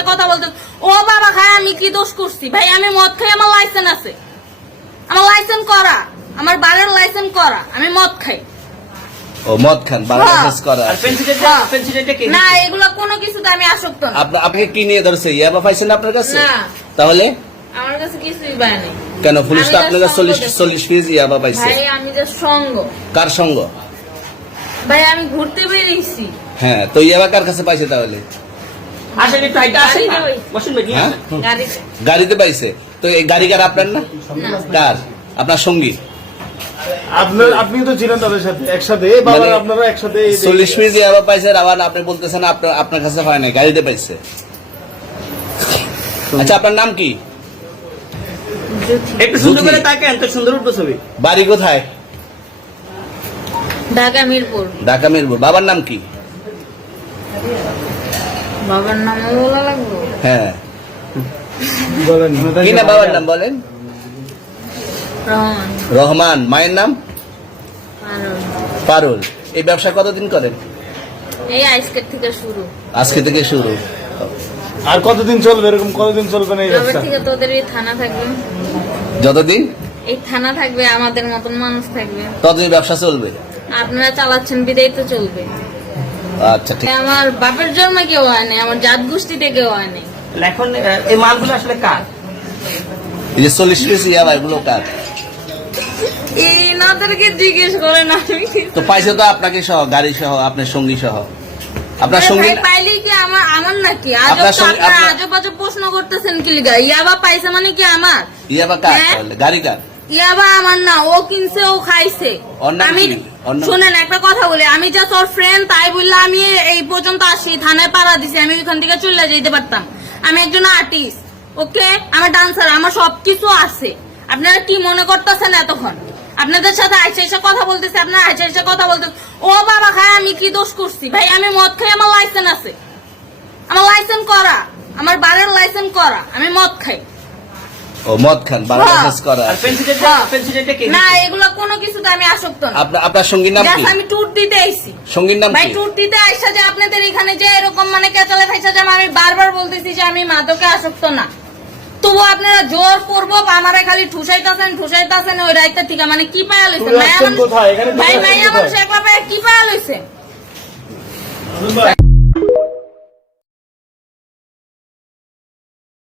এসে কথা বলতে, ও বাবা খায় আমি কি দোষ করছি? ভাই আমি মদ খাই, আমার লাইসেন্স আছে, আমার লাইসেন্স করা, আমার বারের লাইসেন্স করা, আমি মদ খাই। ও মদ খান, বারের লাইসেন্স করা। না এগুলো কোনো কিছুতে আমি আসক্ত না। আপনাকে কি নিয়ে ধরছে? ইয়াবা পাইছেন আপনার কাছে? না তাহলে আমার কাছে কিছুই পায় নাই। কেন পুলিশ তো আপনার কাছে 40 কেজি ইয়াবা পাইছে? ভাই আমি যে সঙ্গ। কার সঙ্গ? ভাই আমি ঘুরতে বেরিয়েছি। হ্যাঁ, তো ইয়াবা কার কাছে পাইছে তাহলে? হ্যাঁ? গাড়িতে পাইছে। তো এই গাড়ি কার? আপনার না? কার? আপনার সঙ্গী? আপনি তো ছিলেন তাদের সাথে একসাথে, আপনারা একসাথে 40 কেজি ইয়াবা পাইছে, আবার আপনি বলতেছেন আপনার কাছে হয় না, গাড়িতে পাইছে। আচ্ছা আপনার নাম কি? একটু সুন্দর করে তাকান তো, সুন্দর উঠবে ছবি। বাড়ি কোথায়? ঢাকা মিরপুর। ঢাকা মিরপুর। বাবার নাম কি? বাবার নাম বলা লাগবে? হ্যাঁ, বলেন কি না বাবার নাম বলেন? রহমান। রহমান। মায়ের নাম? পারুল। পারুল। এই ব্যবসা কতদিন করেন? এই আজকের থেকে শুরু। আজকে থেকে শুরু। আর কতদিন চলবে? এরকম কতদিন চলবে না এই তবে ব্যবসা? থেকে তোদের এই থানা থাকবে, যতদিন এই থানা থাকবে, আমাদের মতন মানুষ থাকবে, ততদিন ব্যবসা চলবে। আপনারা চালাচ্ছেন বিদায় তো চলবে। আচ্ছা ঠিক। আমার বাপের জন্মে কেউ হয় নাই, আমার জাত গোষ্ঠীতে কেউ হয় নাই। এখন এই মালগুলো আসলে কার? এই যে 40 কেজি ইয়াবা, এগুলো কার? এই নাদেরকে জিজ্ঞেস করেন, আমি তো পাইছে তো আপনাকে সহ, গাড়ি সহ, আপনার সঙ্গী সহ। আপনার সঙ্গী পাইলে কি আমার নাকি? আপনার সঙ্গে- আজব আজব প্রশ্ন করতেছেন কি লিগা? ইয়াবা পাইছে মানে কি আমার? ইয়াবা কার হ্যাঁ? তাহলে? গাড়ি কার? ইয়াবা আমার না, ও কিনছে, ও খাইছে। ওর নাম আমি কি? ওর নাম- শুনেন একটা কথা বলি, আমি যা তোর ফ্রেন্ড তাই বললে আমি এই পর্যন্ত আসি, থানায় পাড়া দিছি, আমি ওইখান থেকে চলে যেতে পারতাম। আমি একজন আর্টিস্ট, ওকে, আমার ডান্সার, আমার সবকিছু আছে। আপনারা কি মনে করতেছেন এতক্ষণ? আপনাদের সাথে আইসা এসে কথা বলতেছে, আপনারা আইসা এসে কথা বলতেছে, ও বাবা খায় আমি কি দোষ করছি? ভাই আমি মদ খাই, আমার লাইসেন্স আছে, আমার লাইসেন্স করা, আমার বারের লাইসেন্স করা, আমি মদ খাই। ও মদ খান, বারের লাইসেন্স করা। না এগুলো কোনো কিছুতে আমি আসক্ত না। আপনার সঙ্গীর নাম কি? Just আমি ট্যুর দিতে আইছি। সঙ্গীর নাম ভাই কি? ট্যুর দিতে আইসা যে আপনাদের এখানে যে এরকম মানে কেচালে খাইছে, যে আমি বারবার বলতেছি যে আমি মাদকে আসক্ত না, তবু আপনারা জোর করবো আমারে খালি ঠুসাইতাছেন ওই রাইতে থেকে। মানে কি পায়া লইছে? কোথায়? এখানে ভাই মাইয়া মানুষ একলা পায়া কি পায়া লইছে?